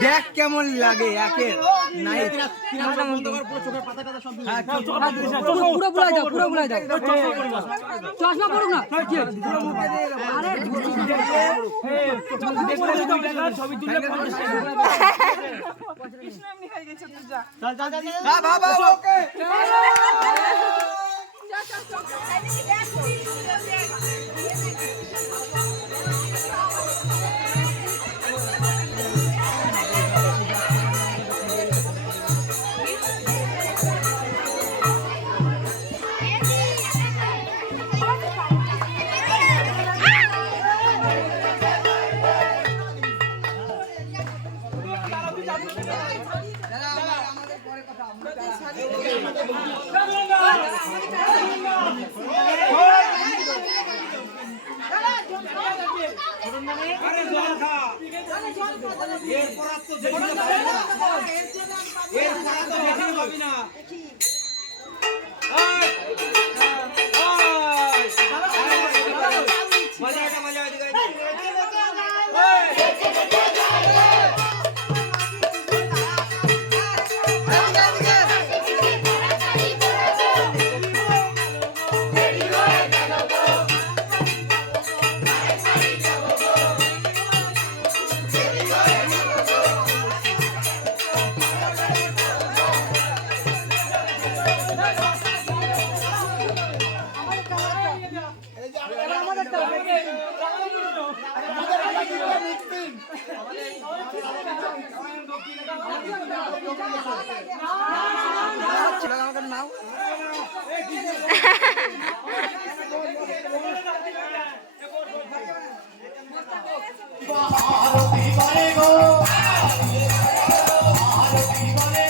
দেখ কেমন লাগে একে নাই হ্যাঁ, পুরো বুলাই দাও পুরো বুলাই দাও চশমা পড়ুক না কি হয়েছে? আরে হ্যাঁ, বাবা ওকে আমাকে নাও ভারতী বলে গো ভারতী বলে